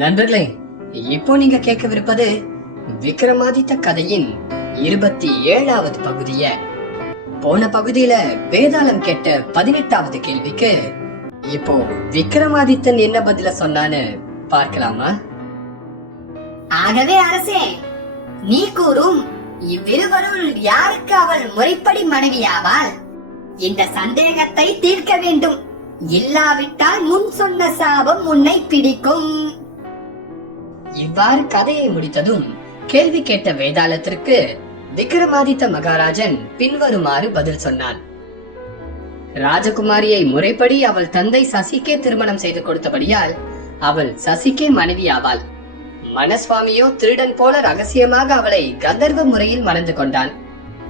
நண்பர்களே இப்போ நீங்க கேட்கவிருப்பது விக்ரமாதித்த கதையின் இருபத்தி ஏழாவது பகுதிய. போன பகுதியில வேதாளம் கேட்ட பதினெட்டாவது கேள்விக்கு இப்போ விக்ரமாதித்தன் என்ன பதில சொன்னான்னு பார்க்கலாமா? ஆகவே அரசே நீ கூறும் இவ்விருவருள் யாருக்கு அவள் முறைப்படி மனைவியாவாள்? இந்த சந்தேகத்தை தீர்க்க வேண்டும். இல்லாவிட்டால் முன் சொன்ன சாபம் உன்னை பிடிக்கும். இவ்வாறு கதையை முடித்ததும் கேள்வி கேட்ட வேதாளத்திற்கு விக்ரமாதித்த மகாராஜன் பின்வருமாறு பதில் சொன்னான். ராஜகுமாரியை முறைப்படி அவள் தந்தை சசிக்கே திருமணம் செய்து கொடுத்தபடியால் அவள் சசிக்கே மனைவி ஆவாள். மனசுவாமியோ திருடன் போல ரகசியமாக அவளை கந்தர்வ முறையில் மணந்து கொண்டான்.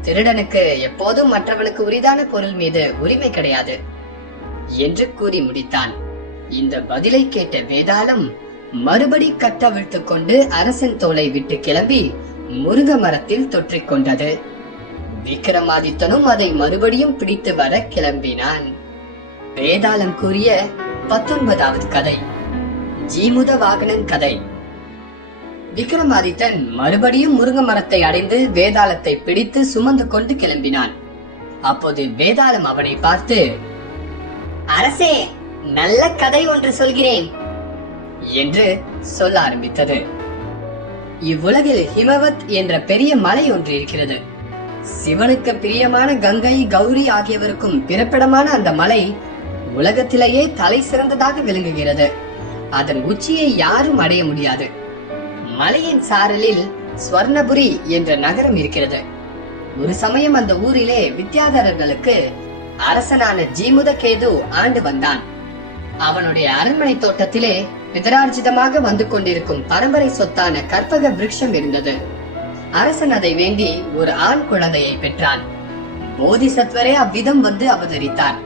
திருடனுக்கு எப்போதும் மற்றவனுக்கு உரிதான பொருள் மீது உரிமை கிடையாது. என்று கூறி முடித்தான். இந்த பதிலை கேட்ட வேதாளம் மறுபடி கட்டவிழ்த்து கொண்டு அரசன் தோலை விட்டு கிளம்பி முருக மரத்தில் தொற்றிக் கொண்டது. விக்ரமாதித்தனும் அதை மறுபடியும் பிடித்து வர கிளம்பினான். வேதாளம் கூறிய பத்தொன்பதாவது கதை. ஜீமுத வாகனன் கதை. விக்ரமாதித்தன் மறுபடியும் முருங்க மரத்தை அடைந்து வேதாளத்தை பிடித்து சுமந்து கொண்டு கிளம்பினான். அப்போது வேதாளம் அவனை பார்த்து அரசே நல்ல கதை ஒன்று சொல்கிறேன். என்று சொல்ல ஆரம்பித்தது. இவ்வுலகில் ஹிமவத் என்ற பெரிய மலை ஒன்று இருக்கிறது. சிவனுக்கு பிரியமான கங்கை கௌரி ஆகியவருக்கும் பிறப்பிடமான அந்த மலை உலகத்திலேயே தலை சிறந்ததாக விளங்குகிறது. அதன் உச்சியை யாரும் அடைய முடியாது. மலையின் சாரலில் ஸ்வர்ணபுரி என்ற நகரம் இருக்கிறது. ஒரு சமயம் அந்த ஊரிலே வித்யாதரர்களுக்கு அரசனான ஜீமுத கேது ஆண்டு வந்தான். அவனுடைய அரண்மனை தோட்டத்திலே பிதரார்ஜிதமாக வந்து கொண்டிருக்கும் பரம்பரை சொத்தான கற்பக விருட்சம் இருந்தது. அரசன் அதை வேண்டி ஒரு ஆண் குழந்தையை பெற்றான். போதிசத்வரே அவ்விதம் வந்து அவதரித்தார்.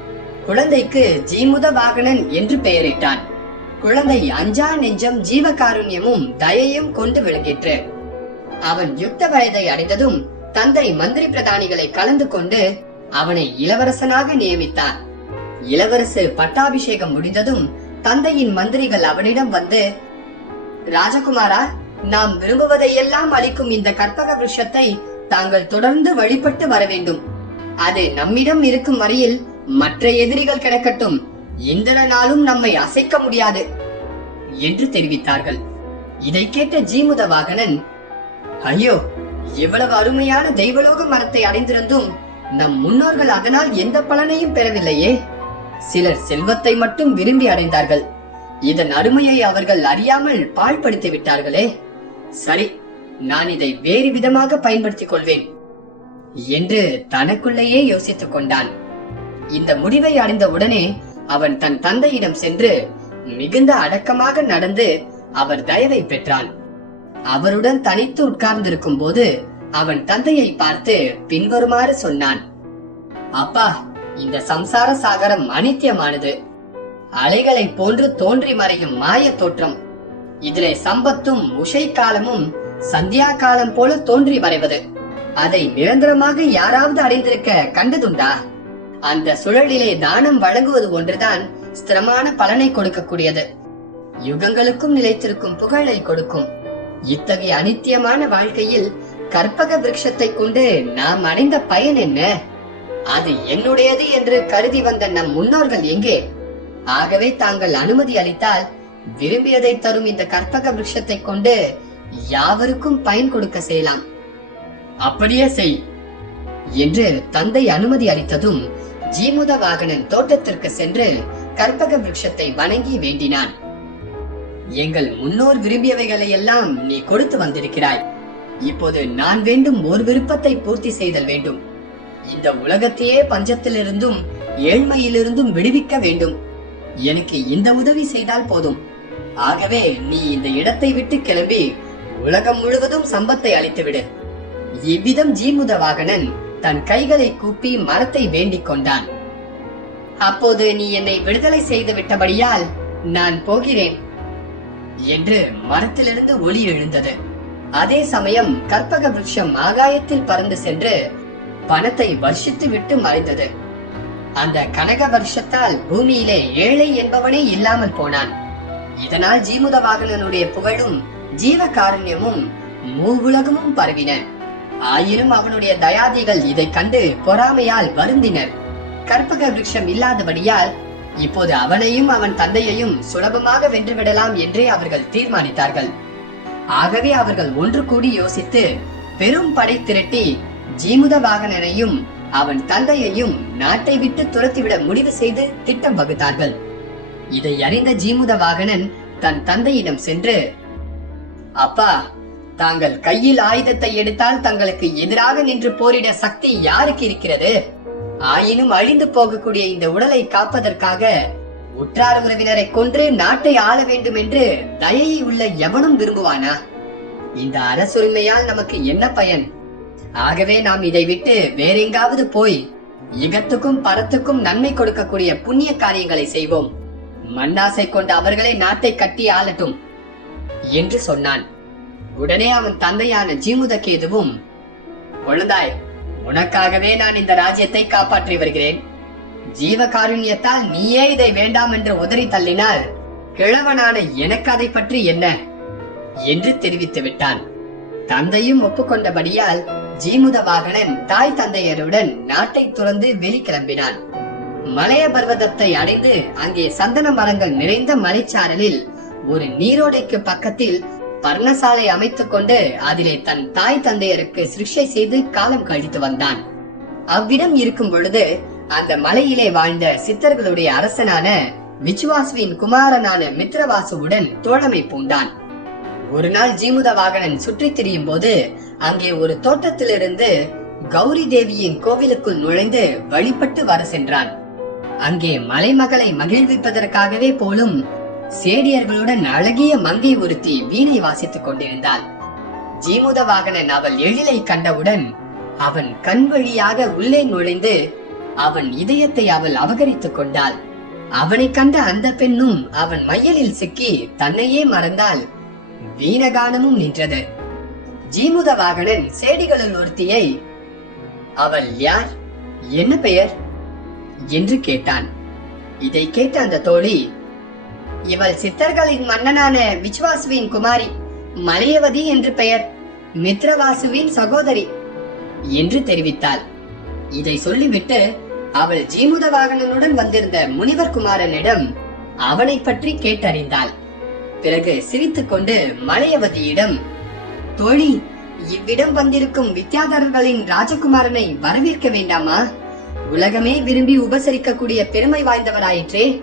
குழந்தைக்கு ஜீமுத வாகனன் என்று பெயரிட்டான். குழந்தை அஞ்சா நெஞ்சம் ஜீவகாருண்யமும் தயையும் கொண்டு விளங்கிற்று. அவன் யுக்த வயதை அடைந்ததும் தந்தை மந்திரி பிரதானிகளை கலந்து கொண்டு அவனை இளவரசனாக நியமித்தார். இளவரசு பட்டாபிஷேகம் முடிந்ததும் தந்தையின் மந்திரிகள் அவனிடம் வந்து ராஜகுமாரா நாம் விரும்புவதையெல்லாம் அளிக்கும் இந்த கற்பக விருஷத்தை தாங்கள் தொடர்ந்து வழிபட்டு வர வேண்டும். அது நம்மிடம் இருக்கும் வரையில் மற்ற எதிரிகள் கிடக்கட்டும். இந்திரனாலும் நம்மை அசைக்க முடியாது என்று தெரிவித்தார்கள். இதை கேட்ட ஜீமுத வாகனன் ஐயோ இவ்வளவு அருமையான தெய்வலோக மரத்தை அடைந்திருந்தும் நம் முன்னோர்கள் அதனால் எந்த பலனையும் பெறவில்லையே. சிலர் செல்வத்தை மட்டும் விரும்பி அடைந்தார்கள். இதன் அருமையை அவர்கள் அறியாமல் பாழ்படுத்தி விட்டார்களே. சரி நான் இதை வேறு விதமாக பயன்படுத்திக் கொள்வேன் என்று தனக்குள்ளேயே யோசித்துக் கொண்டான். இந்த முடிவை அடைந்த உடனே அவன் தன் தந்தையிடம் சென்று மிகுந்த அடக்கமாக நடந்து அவர் தயவை பெற்றான். அவருடன் தனித்து உட்கார்ந்திருக்கும் போது அவன் தந்தையை பார்த்து பின்வருமாறு சொன்னான். அப்பா இந்த சம்சார சாகரம் அனித்தியமானது. அலைகளை போன்று தோன்றி மறையும் மாய தோற்றம். இதிலே சம்பத்தும் உஷை காலமும் சந்தியா காலம் போல தோன்றி மறைவது. அதை நிரந்தரமாக யாராவது அடைந்திருக்க கண்டதுண்டா? அந்த சுழலிலே தானம் வழங்குவது ஒன்றுதான் ஸ்திரமான பலனை கொடுக்கக்கூடியது. யுகங்களுக்கும் நிலைத்திருக்கும் புகழை கொடுக்கும். இத்தகைய அனித்தியமான வாழ்க்கையில் கற்பக விருட்சத்தை கொண்டு நாம் அடைந்த பயன் என்ன? அது என்னுடையது என்று கருதி வந்த நம் முன்னோர்கள் எங்கே? ஆகவே தாங்கள் அனுமதி அளித்தால் விரும்பியதை தரும் இந்த கற்பக விருஷத்தை கொண்டு யாவருக்கும் பயன் கொடுக்க செய்யலாம். அப்படியே செய் என்று தந்தை அனுமதி அளித்ததும் ஜீமுத வாகனன் தோட்டத்திற்கு சென்று கற்பக விருட்சத்தை வணங்கி வேண்டினான். எங்கள் முன்னோர் விரும்பியவைகளை எல்லாம் நீ கொடுத்து வந்திருக்கிறாய். இப்போது நான் வேண்டும் ஒரு விருப்பத்தை பூர்த்தி செய்தல் வேண்டும். இந்த உலகத்தையே பஞ்சத்திலிருந்தும் ஏழ்மையிலிருந்தும் விடுவிக்க வேண்டும். எனக்கு இந்த உதவி செய்தால் போதும். ஆகவே நீ இந்த இடத்தை விட்டு கிளம்பி உலகம் முழுவதும் சம்பத்தை அளித்துவிடு. இவ்விதம் ஜீமுத வாகனன் தன் கைகளை கூப்பி மரத்தை வேண்டிக் கொண்டான். அப்போது நீ என்னை விடுதலை செய்து விட்டபடியால் நான் போகிறேன் என்று மரத்திலிருந்து ஒளி எழுந்தது. அதே சமயம் கற்பக விருட்சம் ஆகாயத்தில் பறந்து சென்று பணத்தை வருஷித்து விட்டு மறைந்தது. அந்த கனக வருஷத்தால் பூமியிலே ஏழை என்பவனே இல்லாமல் போனான். இதனால் ஜீமுத வாகனனுடைய புகழும் ஜீவகாருண்யமும் மூவுலகமும் பரவின. ஆயினும் அவனுடைய தயாதிகள் இதைக் கண்டு பொறாமையால் வருந்தினர். கற்பக விருட்சம் இல்லாதபடியால் இப்போது அவனையும் அவன் தந்தையையும் சுலபமாக வென்றுவிடலாம் என்றே அவர்கள் தீர்மானித்தார்கள். ஆகவே அவர்கள் ஒன்று கூடி யோசித்து பெரும் படை திரட்டி ஜீமுத வாகனனையும் அவன் தந்தையையும் நாட்டை விட்டு துரத்திவிட முடிவு செய்து திட்டம் வகுத்தார்கள். இதை அறிந்த ஜீமுத வாகனன் தன் தந்தையிடம் சென்று அப்பா தாங்கள் கையில் ஆயுதத்தை எடுத்தால் தங்களுக்கு எதிராக நின்று போரிட சக்தி யாருக்கு இருக்கிறது? ஆயினும் அழிந்து போகக்கூடிய இந்த உடலை காப்பதற்காக உற்றார் உறவினரை கொன்று நாட்டை ஆள வேண்டும் என்று தயையை உள்ள எவனும் விரும்புவானா? இந்த அரசுரிமையால் நமக்கு என்ன பயன்? ஆகவே நாம் இதை விட்டு வேறெங்காவது போய் இகத்துக்கும் பரத்துக்கும் நன்மை கொடுக்கக்கூடிய புண்ணிய காரியங்களை செய்வோம். மண்ணாசை கொண்ட அவர்களே நாட்டை கட்டி ஆளட்டும் என்று சொன்னான். உடனே அவன் தந்தையான ஜீமுதகேதுவும் குழந்தாய் உனக்காகவே நான் இந்த ராஜ்யத்தை காப்பாற்றி வருகிறேன். ஜீவகாருண்யத்தால் நீயே இதை வேண்டாம் என்று உதறி தள்ளினால் கிழவனான எனக்கு அதை பற்றி என்ன? என்று தெரிவித்து விட்டான். தந்தையும் ஒப்புக்கொண்டபடியால் ஜீமுதவாகனன் தாய் தந்தையருடன் நாட்டை துறந்து வெளிக்கிளம்பினான் மலைய பர்வதத்தை அடைந்து அங்கே சந்தன மரங்கள் நிறைந்த மலைச்சாரலில் ஒரு நீரோடைக்கு பக்கத்தில் பர்ணசாலை அமைத்துக் கொண்டு அதிலே தன் தாய் தந்தையருக்கு சிருஷ்டை செய்து காலம் கழித்து வந்தான். அவ்விடம் இருக்கும் பொழுது அந்த மலையிலே வாழ்ந்த சித்தர்களுடைய அரசனான விச்சுவாசுவின் குமாரனான மித்ரவாசுவுடன் தோழமை பூண்டான். ஒரு நாள் ஜீமுத வாகனன் சுற்றி திரியும் போது அங்கே ஒரு தோட்டத்திலிருந்து கௌரி தேவியின் கோவிலுக்குள் நுழைந்து வழிபட்டு வர சென்றான். அங்கே மலைமகளை மகிழ்விப்பதற்காகவே போலும் சேடியர்களுடன் அழகிய மங்கை ஒருத்தி வீணை வாசித்துக் கொண்டிருந்தாள். ஜீமுத வாகனன் அவள் எழிலை கண்டவுடன் அவன் கண் வழியாக உள்ளே நுழைந்து அவன் இதயத்தை அவள் அபகரித்துக் கொண்டாள். அவனைக் கண்ட அந்த பெண்ணும் அவன் மையலில் சிக்கி தன்னையே மறந்தாள். வீணகானமும் நின்றது. ஜீமுத வாகனன் சேடிகளுள் ஒருத்தியை அவள் யார்? என்ன பெயர்? என்று கேட்டான். இதை கேட்ட அந்த தோழி இவள் சித்தர்களின் மன்னனான விச்வாசுவின் குமாரி மலையவதி என்று பெயர் மித்ரவாசுவின் சகோதரி என்று தெரிவித்தாள். இதை சொல்லிவிட்டு அவள் ஜீமுத வாகனனுடன் வந்திருந்த முனிவர் குமாரனிடம் அவனை பற்றி கேட்டறிந்தாள். பிறகு சிரித்துக் கொண்டு மலையவதியிடம் தோழி இவ்விடம் வந்திருக்கும் வித்யாதரர்களின் ராஜகுமாரனை வரவேற்க வேண்டாமா? உலகமே விரும்பி உபசரிக்கக்கூடிய பெருமை வாய்ந்தவராயிற்றே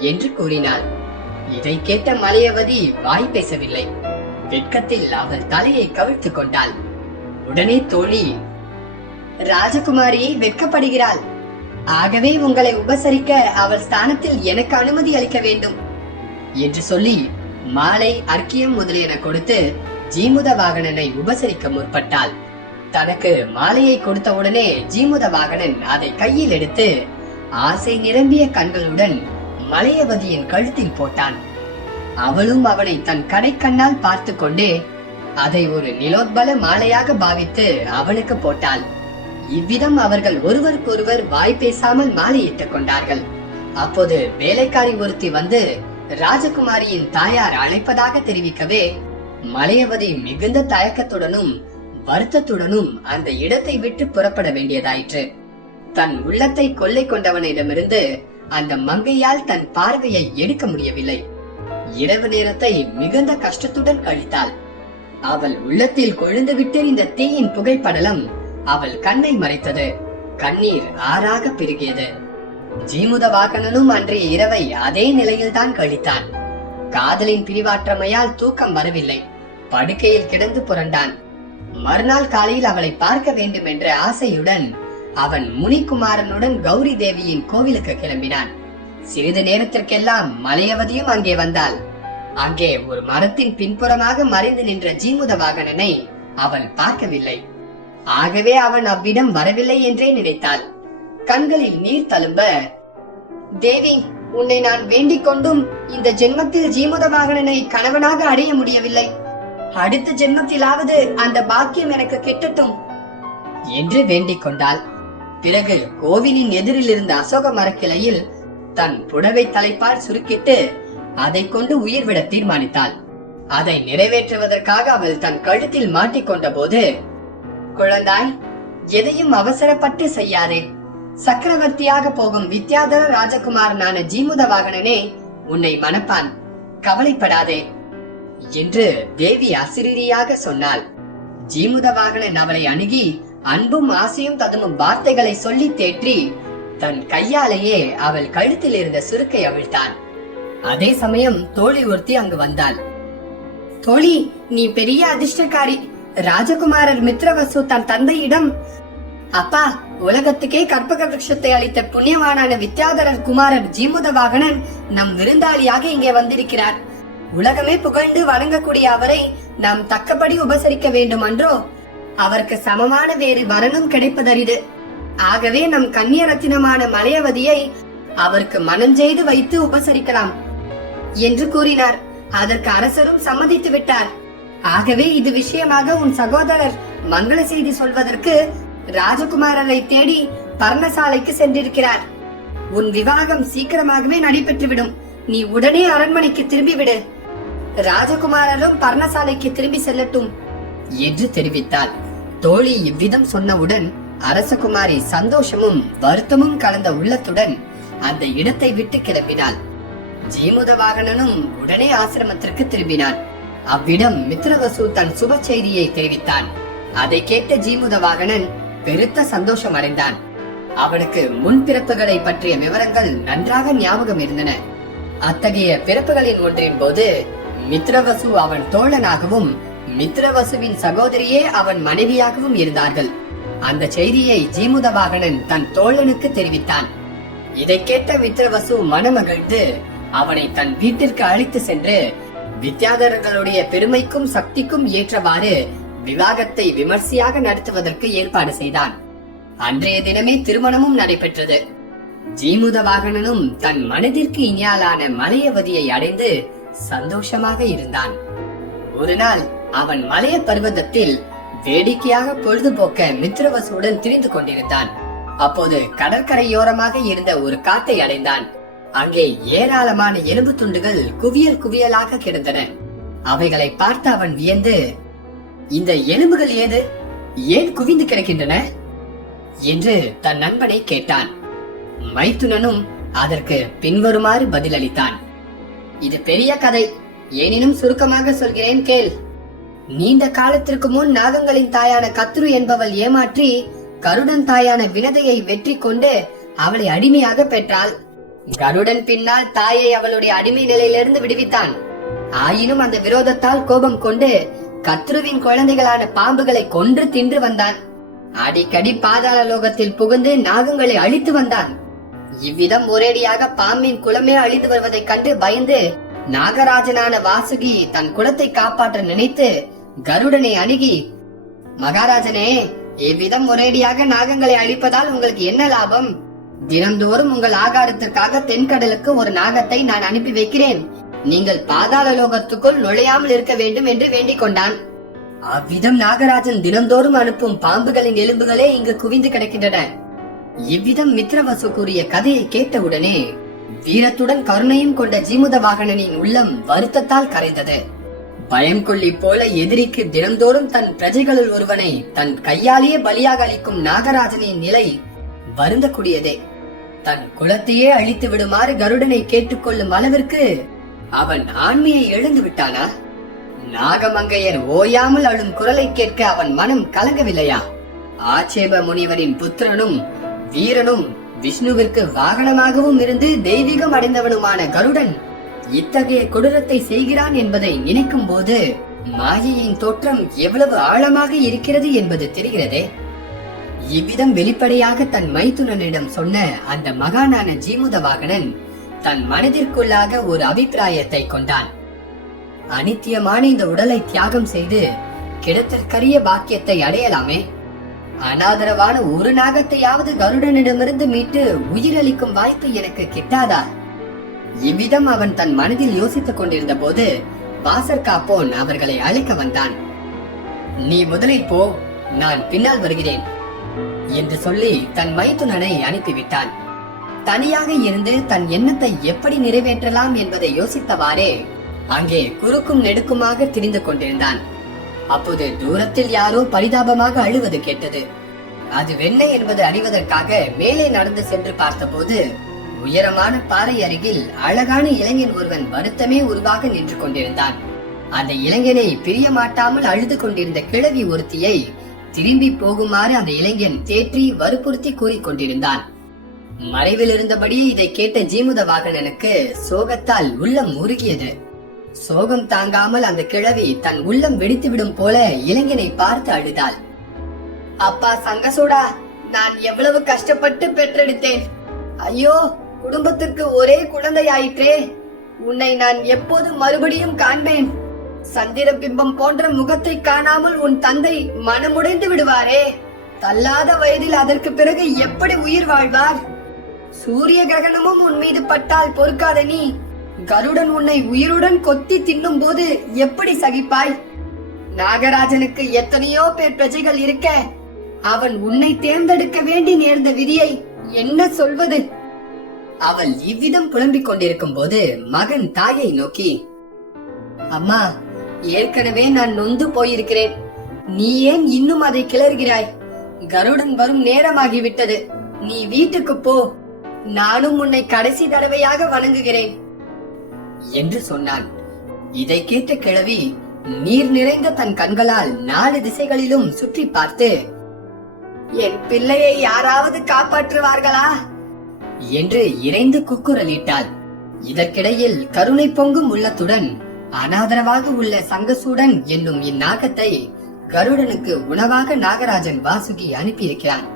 என்று கூறினாள். இதை கேட்ட மலையவதி வாய் பேசவில்லை. வெட்கத்தில் அவள் தலையை கவிழ்த்து கொண்டாள். உடனே தோழி ராஜகுமாரி வெட்கப்படுகிறாள். ஆகவே உங்களை உபசரிக்க அவள் ஸ்தானத்தில் எனக்கு அனுமதி அளிக்க வேண்டும். என்று சொல்லி மாலை அர்க்கியம் முதலியன கொடுத்து ஜீமுத வாகனனை உபசரிக்க முற்பட்டாள். தனக்கு மாலையை கொடுத்தவுடனே ஜீமுத வாகனன் அதை கையில் எடுத்து ஆசை நிரம்பிய கண்களுடன் மலையவதியின் கழுத்தில் போட்டான். அவளும் அவனை தன் கடைக்கண்ணால் பார்த்து கொண்டே அதை ஒரு நிலோத்பல மாலையாக பாவித்து அவனுக்கு போட்டாள். இவ்விதம் அவர்கள் ஒருவருக்கொருவர் வாய் பேசாமல் மாலையிட்டுக் கொண்டார்கள். அப்போது வேலைக்காரி ஒருத்தி வந்து ராஜகுமாரியின் தாயார் அழைப்பதாக தெரிவிக்கவே மலையவதி மிகுந்த தயக்கத்துடனும் வருத்தத்துடனும் அந்த இடத்தை விட்டு புறப்பட வேண்டியதாயிற்று. தன் உள்ளத்தை கொள்ளை கொண்டவனிடமிருந்து அந்த மங்கையால் தன் பார்வையை எடுக்க முடியவில்லை. இரவு நேரத்தை மிகுந்த கஷ்டத்துடன் கழித்தாள். அவள் உள்ளத்தில் கொழுந்து விட்டிருந்த தீயின் புகைப்படலம் அவள் கண்ணை மறைத்தது. கண்ணீர் ஆறாக பெருகியது. ஜீமுதவாகனனும் அன்றைய இரவை அதே நிலையில்தான் கழித்தான். காதலின் பிரிவாற்றமையால் தூக்கம் வரவில்லை. படுக்கையில் கிடந்து புரண்டான். மறுநாள் காலையில் அவளை பார்க்க வேண்டும் என்ற ஆசையுடன் அவன் முனிகுமாரனுடன் கௌரி தேவியின் கோவிலுக்கு கிளம்பினான். சிறிது நேரத்திற்கெல்லாம் மலையவதியும் அங்கே வந்தாள். அங்கே ஒரு மரத்தின் பின்புறமாக மறைந்து நின்ற ஜீமுத வாகனனை அவள் பார்க்கவில்லை. ஆகவே அவன் அவ்விடம் வரவில்லை என்றே நினைத்தாள். கண்களில் நீர் தழும்ப. தேவி உன்னை நான் வேண்டிக் கொண்டும் இந்த ஜென்மத்தில் ஜீமுத வாகனனை கணவனாக அடைய முடியவில்லை. அடுத்த ஜென்மத்திலாவது அந்த பாக்கியம் எனக்கு கிட்டட்டும். என்று வேண்டிக் கொண்டாள். பிறகு கோவிலின் எதிரில் இருந்த அசோக மரக்கிளையில் தன் புடவை தலைப்பால் சுருக்கிட்டு அதை கொண்டு உயிர்விட தீர்மானித்தாள். அதை நிறைவேற்றுவதற்காக அவள் தன் கழுத்தில் மாட்டிக்கொண்ட போது குழந்தாய் எதையும் அவசரப்பட்டு செய்யாதே. சக்கரவர்த்தியாக போகும் வித்யாதர ராஜகுமாரனான ஜீமுத வாகனனே உன்னை மணப்பான் கவலைப்படாதே. என்று தேவி அசிரியாக சொன்னாள். ஜீமுத வாகனன் அவளை அணுகி அன்பும் ஆசையும் ததுமும் வார்த்தைகளை சொல்லி தேற்றி தன் கையாலேயே அவள் கழுத்தில் இருந்த சுருக்கை அவிழ்த்தான். அதே சமயம் தோழி ஒருத்தி அங்கு வந்தாள். தோழி நீ பெரிய அதிர்ஷ்டக்காரி. ராஜகுமாரர் மித்ரவசு தன் தந்தையிடம் அப்பா உலகத்துக்கே கற்பக விருட்சத்தை அளித்த புண்ணியவானான வித்யாதரர் குமாரர் ஜீமுத வாகனன் நம் விருந்தாளியாக இங்கே வந்திருக்கிறார். உலகமே புகழ்ந்து வணங்கக்கூடிய அவரை நாம் தக்கபடி உபசரிக்க வேண்டும் அன்றோ அவருக்கு சமமான வேறு வரனும் கிடைப்பதரிது ஆகவே நம் கன்னிய ரத்தினமான மலையவதியை அவருக்கு மனஞ்செய்து வைத்து உபசரிக்கலாம் என்று கூறினார். அதற்கு அரசரும் சம்மதித்து விட்டார். ஆகவே இது விஷயமாக உன் சகோதரர் மங்கள செய்தி சொல்வதற்கு ராஜகுமாரரை தேடி பர்ணசாலைக்கு சென்றிருக்கிறார். உன் விவாகம் சீக்கிரமாகவே நடைபெற்றுவிடும். நீ உடனே அரண்மனைக்கு திரும்பிவிடு. ராஜகுமாரரும் பர்ணசாலைக்கு திரும்பி செல்லட்டும் என்று தெரிவித்தாள். தோழி இவ்விதம் சொன்னவுடன் அரசகுமாரி சந்தோஷமும் வருத்தமும் கலந்த உள்ளத்துடன் அந்த இடத்தை விட்டு கிளம்பினாள். ஜீமுத வாகனனும் உடனே ஆசிரமத்திற்கு திரும்பினான். அவ்விடம் மித்ரவசு தன் சுப செய்தியை தெரிவித்தான். அதை கேட்ட ஜீமுத வாகனன் பெருத்த சந்தோஷம் அடைந்தான். அவனுக்கு முன் பிறப்புகளை பற்றிய விவரங்கள் நன்றாக ஞாபகம் இருந்தன. அத்தகைய பிறப்புகளின் ஒன்றின் போது மித்ரவசு அவன் தோழனாகவும் மித்ரவசுவின் சகோதரியே அவன் மனைவியாகவும் இருந்தார்கள். அந்த செய்தியை ஜீமுத வாகனன் தன் தோழனுக்கு தெரிவித்தான். இதை கேட்ட மித்ரவசு மனமகிழ்ந்து அவனை தன் வீட்டிற்கு அழைத்து சென்று வித்யாதரர்களுடைய பெருமைக்கும் சக்திக்கும் ஏற்றவாறு விவாகத்தை விமர்சையாக நடத்துவதற்கு ஏற்பாடு செய்தான். அன்றைய தினமே திருமணமும் நடைபெற்றது. ஜீமுத வாகனனும் தன் மனதிற்கு இனியாலான மலையவதியை அடைந்து சந்தோஷமாக இருந்தான். ஒரு நாள் அவன் மலைய பர்வதத்தில் வேடிக்கையாக பொழுதுபோக்க மித்ரவசுடன் திரிந்து கொண்டிருந்தான். அப்போது கடற்கரையோரமாக இருந்த ஒரு காட்டை அடைந்தான். அங்கே ஏராளமான எலும்பு துண்டுகள் குவியல் குவியலாக கிடந்தன. அவைகளை பார்த்து அவன் வியந்து இந்த எலும்புகள் ஏது? ஏன் குவிந்து கிடக்கின்றன? என்று தன் நண்பனை கேட்டான். மைத்துனனும் அதற்கு பின்வருமாறு பதிலளித்தான். இது பெரிய கதை. எனினும் சுருக்கமாக சொல்கிறேன் கேள். நீண்ட காலத்திற்கு முன் நாகங்களின் தாயான கத்ரு என்பவள் ஏமாற்றி கருடன் தாயான வினதையை வெற்றி கொண்டு அவளை அடிமையாக பெற்றாள். கருடன் பின்னால் தாயை அவளுடைய அடிமை நிலையிலிருந்து விடுவித்தான். ஆயினும் அந்த விரோதத்தால் கோபம் கொண்டு கத்ருவின் குழந்தைகளான பாம்புகளை கொன்று தின்று வந்தான். அடிக்கடி பாதாள லோகத்தில் புகுந்து நாகங்களை அழித்து வந்தான். இவ்விதம் ஒரேடியாக பாம்பின் குலமே அழிந்து வருவதைக் கண்டு பயந்து நாகராஜனான வாசுகி தன் குலத்தை காப்பாற்ற நினைத்து கருடனை அணுகி மகாராஜனே இவ்விதம் ஒரேடியாக நாகங்களை அழிப்பதால் உங்களுக்கு என்ன லாபம்? தினந்தோறும் உங்கள் ஆகாரத்திற்காக தென்கடலுக்கு ஒரு நாகத்தை நான் அனுப்பி வைக்கிறேன். நீங்கள் பாதாள லோகத்துக்குள் நுழையாமல் இருக்க வேண்டும் என்று வேண்டிக் கொண்டான். அவ்விதம் நாகராஜன் தினந்தோறும் அனுப்பும் பாம்புகளின் எலும்புகளே இங்கு குவிந்து கிடக்கின்றன. இவ்விதம் மித்ரவசு கூறிய கதையை கேட்டவுடனே வீரத்துடன் கருணையும் கொண்ட ஜீமுத வாகனனின் உள்ளம் வருத்தத்தால் கரைந்தது. பயம் கொள்ளி போல எதிரிக்கு தினந்தோறும் தன் பிரஜைகளுள் ஒருவனை தன் கையாலேயே பலியாக அளிக்கும் நாகராஜனின் நிலை வருந்தக்கூடியதே. தன் குலத்தையே அழித்து விடுமாறு கருடனை கேட்டுக்கொள்ளும் அளவிற்கு அவன் ஆண்மையை எழுந்து விட்டானா? நாகமங்கையர் ஓயாமல் அழும் குரலை கேட்க அவன் மனம் கலங்கவில்லையா? ஆட்சேப முனிவரின் புத்திரனும் வீரனும் விஷ்ணுவிற்கு வாகனமாகவும் இருந்து தெய்வீகம் அடைந்தவனுமான கருடன் இத்தகைய கொடூரத்தை செய்கிறான் என்பதை நினைக்கும் போது மாயையின் தோற்றம் எவ்வளவு ஆழமாக இருக்கிறது என்பது தெரிகிறதே. இவ்விதம் வெளிப்படையாக தன் மைத்துனனிடம் சொன்ன அந்த மகானான ஜீமுத வாகனன் தன் மனதிற்குள்ளாக ஒரு அபிப்பிராயத்தை கொண்டான். அனித்தியமான இந்த உடலை தியாகம் செய்து கிடத்திற்கரிய பாக்கியத்தை அடையலாமே. அனாதரவான ஒரு நாகத்தையாவது கருடனிடமிருந்து மீட்டு உயிரளிக்கும் வாய்ப்பு எனக்கு கிட்டாதா? இவ்விதம் அவன் தன் மனதில் யோசித்துக் கொண்டிருந்த போது வாசர் காப்போன் அவர்களை அழைக்க வந்தான். நீ முதலில் போ நான் பின்னால் வருகிறேன் என்று சொல்லி தன் மைத்துனனை அனுப்பிவிட்டான். தனியாக இருந்து தன் எண்ணத்தை எப்படி நிறைவேற்றலாம் என்பதை யோசித்தவாறே அங்கே குறுக்கும் நெடுக்குமாக திரிந்து கொண்டிருந்தான். அப்போது தூரத்தில் யாரோ பரிதாபமாக அழுவது கேட்டது. அது வெண்ண என்பது அறிவதற்காக மேலே நடந்து சென்று பார்த்தபோது உயரமான பாறை அருகில் அழகான இளைஞன் ஒருவன் வருத்தமே உருவாக நின்று கொண்டிருந்தான். அந்த இளைஞனை பிரிய மாட்டாமல் அழுது கொண்டிருந்த கிழவி ஒருத்தியை திரும்பி போகுமாறு அந்த இளைஞன் தேற்றி வற்புறுத்தி கூறிக் கொண்டிருந்தான். மறைவில் இருந்தபடி இதை கேட்ட ஜீமுத வாகனனுக்கு சோகத்தால் உள்ளம் உருகியது. சோகம் தாங்காமல் அந்த கிழவி தன் உள்ளம் வெடித்துவிடும் போல இளைஞனை பார்த்து அழுதாள். அப்பா சங்கசூடா நான் எவ்வளவு கஷ்டப்பட்டு பெற்றெடுத்தேன். ஐயோ குடும்பத்திற்கு ஒரே குழந்தையாயிற்றே. உன்னை நான் எப்போது மறுபடியும் காண்பேன். சந்திர பிம்பம் போன்ற முகத்தை காணாமல் உன் தந்தை மனமுடைந்து விடுவாரே. தள்ளாத வயதில் அதற்கு பிறகு எப்படி உயிர் வாழ்வார்? சூரிய கிரகணமும் உன் மீது பட்டால் பொறுக்காத நீ. கருடன் உன்னை உயிருடன் கொத்தி தின்னும் போது எப்படி சகிப்பாய்? நாகராஜனுக்கு எத்தனையோ பேர் பிரஜைகள் இருக்க அவன் உன்னை தேர்ந்தெடுக்க வேண்டி நேர்ந்த விதியை என்ன சொல்வது? அவள் இவ்விதம் புலம்பிக் கொண்டிருக்கும் போது மகன் தாயை நோக்கி அம்மா ஏற்கனவே நான் நொந்து போயிருக்கிறேன். நீ ஏன் இன்னும் அதை கிளறுகிறாய்? கருடன் வரும் நேரமாகிவிட்டது. நீ வீட்டுக்கு போ. நானும் உன்னை கடைசி தடவையாக வணங்குகிறேன். என்று சொன்னான். இதை கேட்ட கிழவி நீர் நிறைந்த தன் கண்களால் நாலு திசைகளிலும் சுற்றி பார்த்து என் பிள்ளையை யாராவது காப்பாற்றுவார்களா? என்று இறைந்து குக்குரலிட்டாள். இதற்கிடையில் கருணை பொங்கும் உள்ளத்துடன் அனாதரவாக உள்ள சங்கசூடன் என்னும் இந்நாகத்தை கருடனுக்கு உணவாக நாகராஜன் வாசுகி அனுப்பியிருக்கிறான்.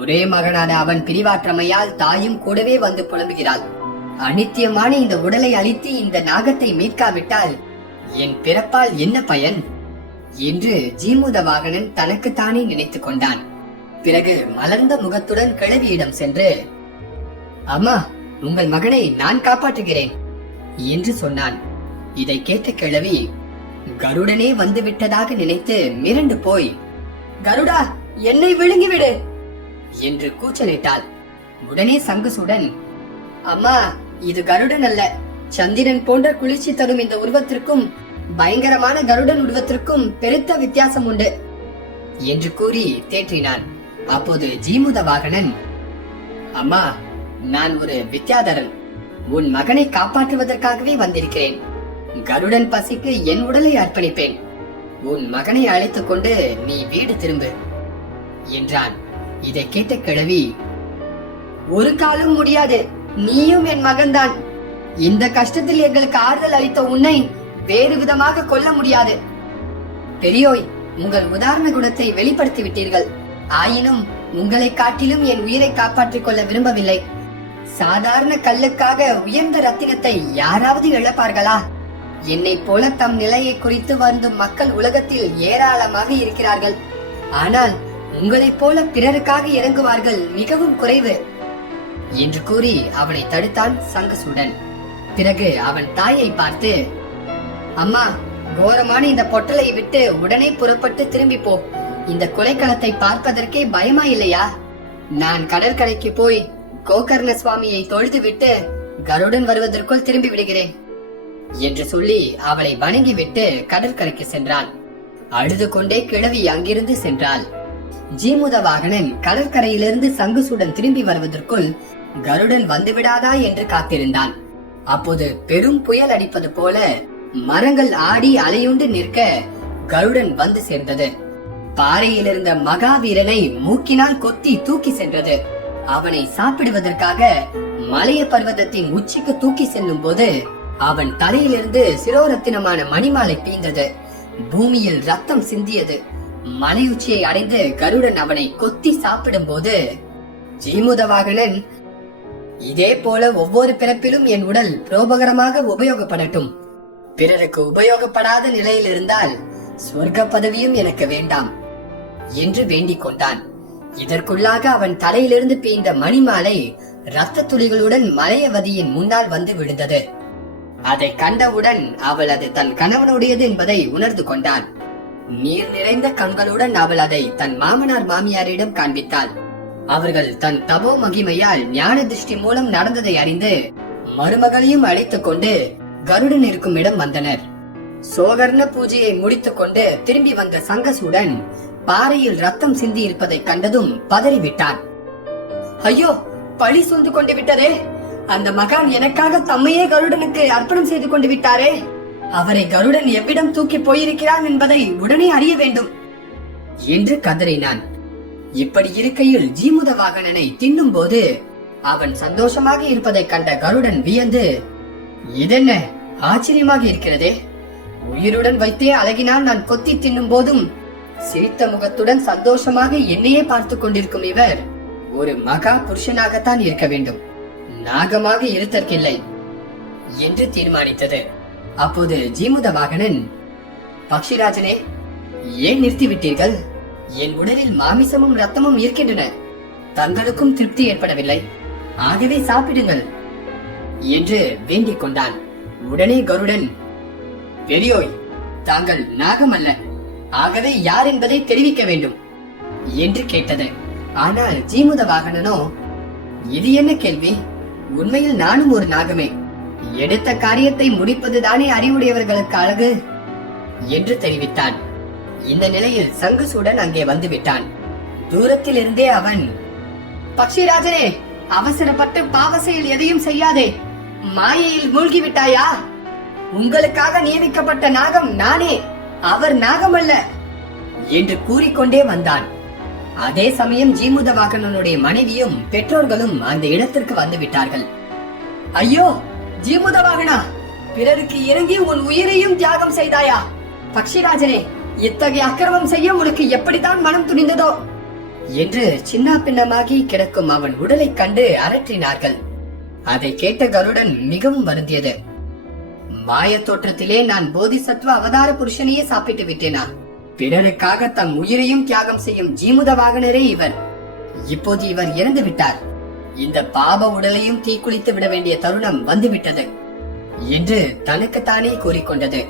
ஒரே மகனான அவன் பிரிவாற்றமையால் தாயும் கூடவே வந்து புலம்புகிறாள். அனித்தியமான இந்த உடலை அழித்து இந்த நாகத்தை மீட்காவிட்டால் என் பிறப்பால் என்ன பயன்? என்று ஜீமுத வாகனன் தனக்குத்தானே நினைத்துக் கொண்டான். பிறகு மலர்ந்த முகத்துடன் கிழவியிடம் சென்று அம்மா உங்கள் மகனை நான் காப்பாற்றுகிறேன் என்று சொன்னான். இதை கேட்ட கிழவி கருடனே வந்து விட்டதாக நினைத்து மிரண்டு போய் கருடா என்னை விழுங்கிவிடு. என்று கூச்சலிட்டாள். உடனே சங்குசுடன் அம்மா இது கருடன் அல்ல. சந்திரன் போன்ற குளிர்ச்சி தரும் இந்த உருவத்திற்கும் பயங்கரமான கருடன் உருவத்திற்கும் பெருத்த வித்தியாசம் உண்டு என்று கூறி தேற்றினான். அப்போது ஜீமுத வாகனன் அம்மா நான் ஒரு வித்யாதரன். உன் மகனை காப்பாற்றுவதற்காகவே வந்திருக்கிறேன். கருடன் பசிக்கு என் உடலை அர்ப்பணிப்பேன். உன் மகனை அழைத்துக் கொண்டு நீ வீடு திரும்பு என்றான். இதை கேட்ட கிழவி ஒரு காலும் முடியாது. நீயும் என் மகன்தான். இந்த கஷ்டத்தில் எங்களுக்கு ஆறுதல் அளித்த உன்னை வேறு விதமாக கொல்ல முடியாது. பெரியோய் உங்கள் உதாரண குணத்தை வெளிப்படுத்தி விட்டீர்கள். ஆயினும் உங்களை காட்டிலும் என் உயிரை காப்பாற்றிக் கொள்ள விரும்பவில்லை. சாதாரண கல்லுக்காக உயர்ந்த ரத்தினத்தை யாராவது இழப்பார்களா? என்னைப் போல தம் நிலையை குறித்து வருந்தும் மக்கள் உலகத்தில் ஏராளமாக இருக்கிறார்கள். ஆனால் உங்களைப் போல பிறருக்காக இறங்குவார்கள் மிகவும் குறைவு. என்று கூறி அவனை தடுத்தான் சங்கசுடன். பிறகு அவன் தாயை பார்த்து அம்மா கோரமான இந்த பொட்டலை விட்டு உடனே புறப்பட்டு திரும்பி போ. இந்த கொலைக்களத்தை பார்ப்பதற்கே பயமா இல்லையா? நான் கடற்கரைக்கு போய் கோகர்ண சுவாமியை தொழுது விட்டு கருடன் வருவதற்குள் திரும்பி விடுகிறேன் என்று சொல்லி அவளை வணங்கிவிட்டு கடற்கரைக்கு சென்றான். அழுது கொண்டே கிழவி அங்கிருந்து சென்றாள். ஜீமுத வாகனன் கடற்கரையிலிருந்து சங்குசுடன் திரும்பி வருவதற்குள் கருடன் வந்துவிடாதா என்று காத்திருந்தான். அப்போது பெரும் புயல் அடிப்பது போல மரங்கள் ஆடி அலையுண்டு நிற்க கருடன் வந்து சேர்ந்தது. பாறையில் இருந்த மகாவீரனை மூக்கினால் கொத்தி தூக்கி சென்றது. அவனை சாப்பிடுவதற்காக மலைய பர்வதத்தின் உச்சிக்கு தூக்கி செல்லும் போது அவன் தலையிலிருந்து சிரோரத்தினமான மணிமாலை பீந்தது. பூமியில் ரத்தம் சிந்தியது. மலையுச்சியை அடைந்து கருடன் அவனை கொத்தி சாப்பிடும் போது ஜீமுதவாகனன் இதே போல ஒவ்வொரு பிறப்பிலும் என் உடல் புரோபகரமாக உபயோகப்படட்டும். பிறருக்கு உபயோகப்படாத நிலையில் இருந்தால் சொர்க்க பதவியும் எனக்கு வேண்டாம் என்று வேண்டிக் கொண்டான். இதற்குள்ளாக அவன் தலையிலிருந்து பீய்ந்த மணிமாலை ரத்த துளிகளுடன் மலையவதியின் முன்னால் வந்து விழுந்தது. அதை கண்டவுடன் அவள் அது தன் கணவனுடையது என்பதை உணர்ந்து கொண்டான். நீர் நிறைந்த கண்களுடன் அவள் அதை தன் மாமனார் மாமியாரிடம் காண்பித்தாள். அவர்கள் தன் தபோ மகிமையால் ஞான திருஷ்டி மூலம் நடந்ததை அறிந்து மருமகளையும் அழைத்துக் கொண்டு கருடன் இருக்கும் இடம் வந்தனர். சோகர்ண பூஜையை முடித்துக் கொண்டு திரும்பி வந்த சங்கசுடன் பாறையில் ரத்தம் சிந்தி இருப்பதை கண்டதும் பதறிவிட்டான். ஐயோ பழி சூழ்ந்து கொண்டு விட்டதே! அந்த மகான் எனக்காக தம்மையே கருடனுக்கு அர்ப்பணம் செய்து கொண்டு விட்டாரே! அவரை கருடன் எவ்விடம் தூக்கி போயிருக்கிறான் என்பதை உடனே அறிய வேண்டும். என்று கதறினான். இப்படி இருக்கையில் ஜீமுத வாகனனை தின்னும் போது அவன் சந்தோஷமாக இருப்பதைக் கண்ட கருடன் வியந்து இதென்ன ஆச்சரியமாக இருக்கிறதே. உயிருடன் வைத்தே அழகினால் நான் கொத்தி தின்னும் போதும் சிரித்த முகத்துடன் சந்தோஷமாக என்னையே பார்த்து கொண்டிருக்கும் இவர் ஒரு மகா புருஷனாகத்தான் இருக்க வேண்டும். நாகமாக இருத்தற்கில்லை என்று தீர்மானித்தது. அப்போது ஜீமுத வாகனன் பக்ஷிராஜனே ஏன் நிறுத்திவிட்டீர்கள்? என் உடலில் மாமிசமும் ரத்தமும் இருக்கின்றன. தங்களுக்கும் திருப்தி ஏற்படவில்லை. ஆகவே சாப்பிடுங்கள் என்று வேண்டிக் கொண்டான். உடனே கருடன் பெரியோய் தாங்கள் நாகம் அல்ல ஆகவே யார் என்பதை தெரிவிக்க வேண்டும் என்று கேட்டது. ஆனால் ஜீமுத வாகனனோ இது என்ன கேள்வி? உண்மையில் நானும் ஒரு நாகமே. எடுத்த காரியத்தை முடிப்பதுதானே அறிவுடையவர்களுக்கு அழகு? என்று தெரிவித்தான். இந்த நிலையில் சங்குசுடன் அங்கே வந்துவிட்டான். தூரத்தில் இருந்தே அவன் பக்ஷிராஜனே அவசரப்பட்டு பாவ செயல் எதையும் செய்யாதே. மாயையில் மூழ்கி விட்டாயா உங்களுக்காக நியமிக்கப்பட்ட நாகம் நானே அவர் நாகம் அல்ல என்று கூறிக்கொண்டே வந்தான். அதே சமயம் ஜீமுத வாகனனுடைய மனைவியும் பெற்றோர்களும் அந்த இடத்திற்கு வந்து விட்டார்கள். ஐயோ ஜீமுத வாகனா பிறருக்கு இறங்கி உன் உயிரையும் தியாகம் செய்தாயா? பக்ஷிராஜனே இத்தகைய அக்கிரமம் செய்ய உனக்கு எப்படித்தான் மனம் துணிந்ததோ? என்று சின்ன பின்னமாகி கிடக்கும் அவன் உடலைக் கண்டு அரற்றினார்கள். அதை கேட்ட கருடன் மிகவும் வருந்தியது. மாய தோற்றத்திலே நான் போதிசத்துவ அவதார புருஷனையே சாப்பிட்டு விட்டேனா? பிறருக்காக தம் உயிரையும் தியாகம் செய்யும் ஜீமுத வாகனரே இவர். இப்போது இவர் இறந்து விட்டார். இந்த பாப உடலையும் தீக்குளித்து விட வேண்டிய தருணம் வந்துவிட்டது. என்று தனக்குத்தானே கூறிக்கொண்டது.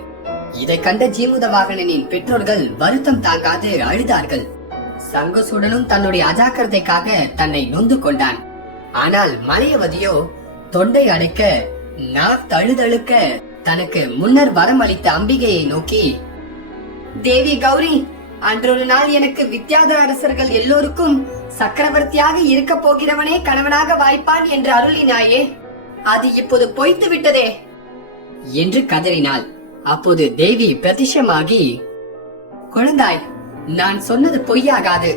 இதை கண்ட ஜீமுத வாகனனின் பெற்றோர்கள் வருத்தம் தாங்காது அழுதார்கள். சங்கசுடனும் தன்னுடைய அஜாக்கிரதைக்காக தன்னை நொந்து கொண்டான். ஆனால் மலையவதியோ தொண்டை அடைக்க நான் தழுதழுக்க தனக்கு முன்னர் வரம் அளித்த அம்பிகையை நோக்கி தேவி கௌரி அன்றொரு நாள் எனக்கு வித்யாதர அரசர்கள் எல்லோருக்கும் சக்கரவர்த்தியாக இருக்க போகிறவனே கணவனாக வாய்ப்பான் என்று அருளினாயே. அது இப்போது பொய்த்து விட்டதே. என்று கதறினாள். அப்போது தேவி பிரதிஷமாகி குழந்தாய் நான் சொன்னது பொய்யாகாது.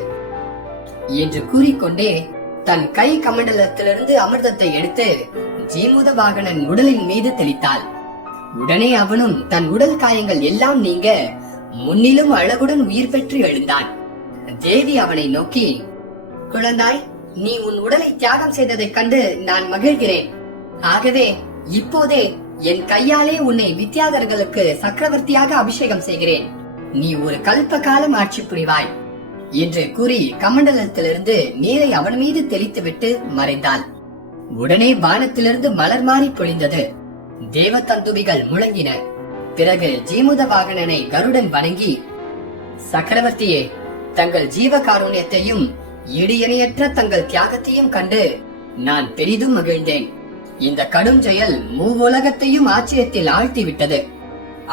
என்று கூறிக்கொண்டே தன் கை கமண்டலத்திலிருந்து அமிர்தத்தை எடுத்து ஜீமுத வாகனன் உடலின் மீது தெளித்தாள். உடனே அவனும் தன் உடல் காயங்கள் எல்லாம் நீங்க முன்னிலும் அழகுடன் உயிர் பெற்று எழுந்தான். தேவி அவனை நோக்கி குழந்தாய் நீ உன் உடலை தியாகம் செய்ததைக் கண்டு நான் மகிழ்கிறேன். ஆகவே இப்போதே என் கையாலே உன்னை வித்யாதர்களுக்கு சக்கரவர்த்தியாக அபிஷேகம் செய்கிறேன். நீ ஒரு கல்ப காலம் ஆட்சி புரிவாய். என்று கூறி கமண்டலத்திலிருந்து நீரை அவன் மீது தெளித்துவிட்டு மறைந்தாள். உடனே வானத்திலிருந்து மலர் மாறி பொழிந்தது. தேவதந்துபிகள் முழங்கின. பிறகு ஜீமுத வாகனனை கருடன் வணங்கி சக்கரவர்த்தியே தங்கள் ஜீவ காருண்யத்தையும் இடியணையற்ற தங்கள் தியாகத்தையும் கண்டு நான் பெரிதும் மகிழ்ந்தேன். இந்த கடும் செயல் மூவுலகத்தையும் ஆச்சரியத்தில் ஆழ்த்தி விட்டது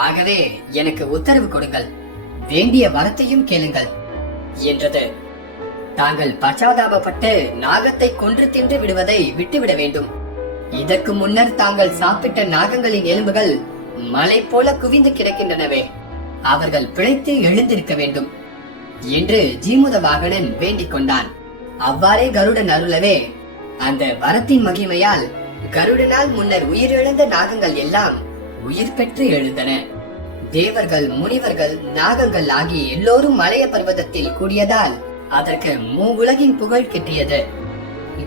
ஆகவே எனக்கு உத்தரவு கொடுங்கள். வேண்டிய வரத்தையும் கேளுங்கள் என்றது. தாங்கள் பச்சாதாபப்பட்டு நாகத்தை கொன்று தின்று விடுவதை விட்டுவிட வேண்டும். இதற்கு முன்னர் தாங்கள் சாப்பிட்ட நாகங்களின் எலும்புகள் மலை போல குவிந்து கிடக்கின்றனவே. அவர்கள் பிழைத்து எழுந்திருக்க வேண்டும். என்று ஜீமுத வாகனன் வேண்டிக் கொண்டான். அவ்வாறே கருடன் அருளவே அந்த வரத்தின் மகிமையால் கருடனால் முன்னர் உயிரிழந்த நாகங்கள் எல்லாம் உயிர் பெற்று எழுந்தன. தேவர்கள் முனிவர்கள் நாகங்கள் ஆகிய எல்லோரும் மலைய பர்வதத்தில் கூடியதால் அதற்கு மூவுலகின் புகழ் கிட்டியது.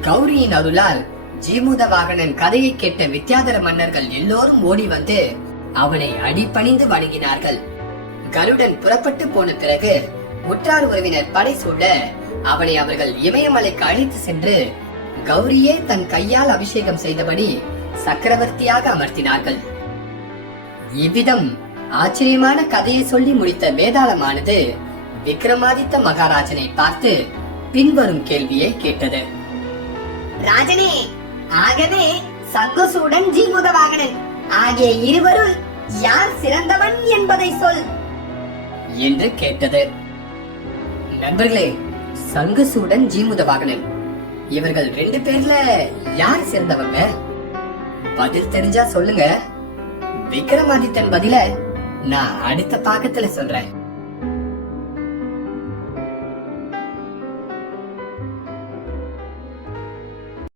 கௌரியின் அருளால் ஜீமுத வாகனன் கதையை கேட்ட வித்யாதர மன்னர்கள் எல்லோரும் ஓடி வந்து அவனை அடிபணிந்து வணங்கினார்கள். கருடன் புறப்பட்டு போன பிறகு உற்றார் உறவினர் படை சூழ அவனை அவர்கள் இமயமலைக்கு அழைத்து சென்று கௌரியே தன் கையால் அபிஷேகம் செய்தபடி சக்கரவர்த்தியாக அமர்த்தினார்கள். இவ்விதம் ஆச்சரியமான கதையை சொல்லி முடித்த வேதாளமானது விக்ரமாதித்த மகாராஜனை பார்த்து பின்வரும் கேள்வியை கேட்டது. ராஜனே ஆகவே சங்குசூடன் ஜீமுதவாகனன் ஆகிய இருவரும் யார் சிறந்தவன் என்பதை சொல். என்று கேட்டது. நண்பர்களே சங்குசூடன் ஜீமுதவாகனன். இவர்கள் ரெண்டு பேர்ல யார் சிறந்தவங்க? பதில் தெரிஞ்சா சொல்லுங்க. விக்ரமாதித்தன் பதில நான் அடுத்த பாகத்துல சொல்றேன்.